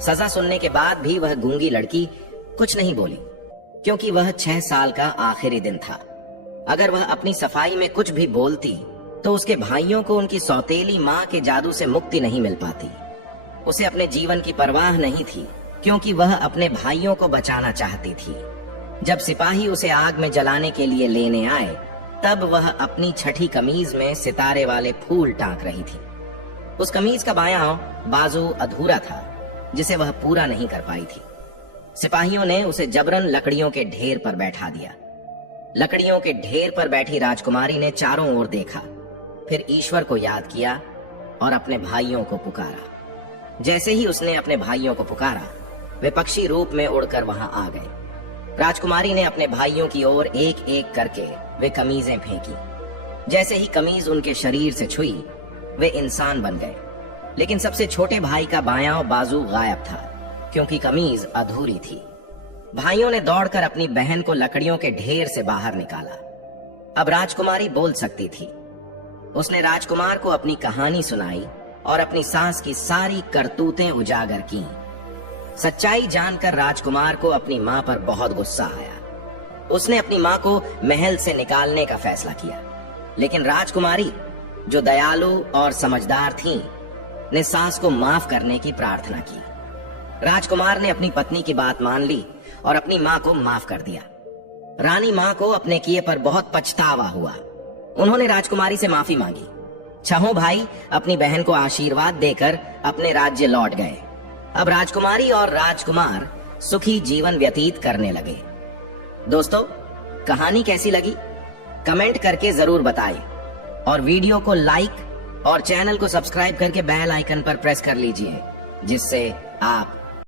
सजा सुनने के बाद भी वह गूंगी लड़की कुछ नहीं बोली, क्योंकि वह 6 साल का आखिरी दिन था। अगर वह अपनी सफाई में कुछ भी बोलती तो उसके भाइयों को उनकी सौतेली माँ के जादू से मुक्ति नहीं मिल पाती। उसे अपने जीवन की परवाह नहीं थी, क्योंकि वह अपने भाइयों को बचाना चाहती थी। जब सिपाही उसे आग में जलाने के लिए लेने आए, तब वह अपनी छठी कमीज में सितारे वाले फूल टांक रही थी। उस कमीज का बायां बाजू अधूरा था, जिसे वह पूरा नहीं कर पाई थी। सिपाहियों ने उसे जबरन लकड़ियों के ढेर पर बैठा दिया। लकड़ियों के ढेर पर बैठी राजकुमारी ने चारों ओर देखा, फिर ईश्वर को याद किया और अपने भाइयों को पुकारा। जैसे ही उसने अपने भाइयों को पुकारा, वे पक्षी रूप में उड़कर वहां आ गए। राजकुमारी ने अपने भाइयों की ओर एक एक करके वे कमीजें फेंकी। जैसे ही कमीज उनके शरीर से छुई, वे इंसान बन गए। लेकिन सबसे छोटे भाई का बायां बाजू गायब था, क्योंकि कमीज अधूरी थी। भाइयों ने दौड़कर अपनी बहन को लकड़ियों के ढेर से बाहर निकाला। अब राजकुमारी बोल सकती थी। उसने राजकुमार को अपनी कहानी सुनाई और अपनी सास की सारी करतूतें उजागर की। सच्चाई जानकर राजकुमार को अपनी मां पर बहुत गुस्सा आया। उसने अपनी मां को महल से निकालने का फैसला किया। लेकिन राजकुमारी, जो दयालु और समझदार थी, ने सास को माफ करने की प्रार्थना की। राजकुमार ने अपनी पत्नी की बात मान ली और अपनी मां को माफ कर दिया। रानी मां को अपने किए पर बहुत पछतावा हुआ। उन्होंने राजकुमारी से माफी मांगी। छहों भाई अपनी बहन को आशीर्वाद देकर अपने राज्य लौट गए। अब राजकुमारी और राजकुमार सुखी जीवन व्यतीत करने लगे। दोस्तों, कहानी कैसी लगी? कमेंट करके जरूर बताएं और वीडियो को लाइक और चैनल को सब्सक्राइब करके बेल आइकन पर प्रेस कर लीजिए, जिससे आप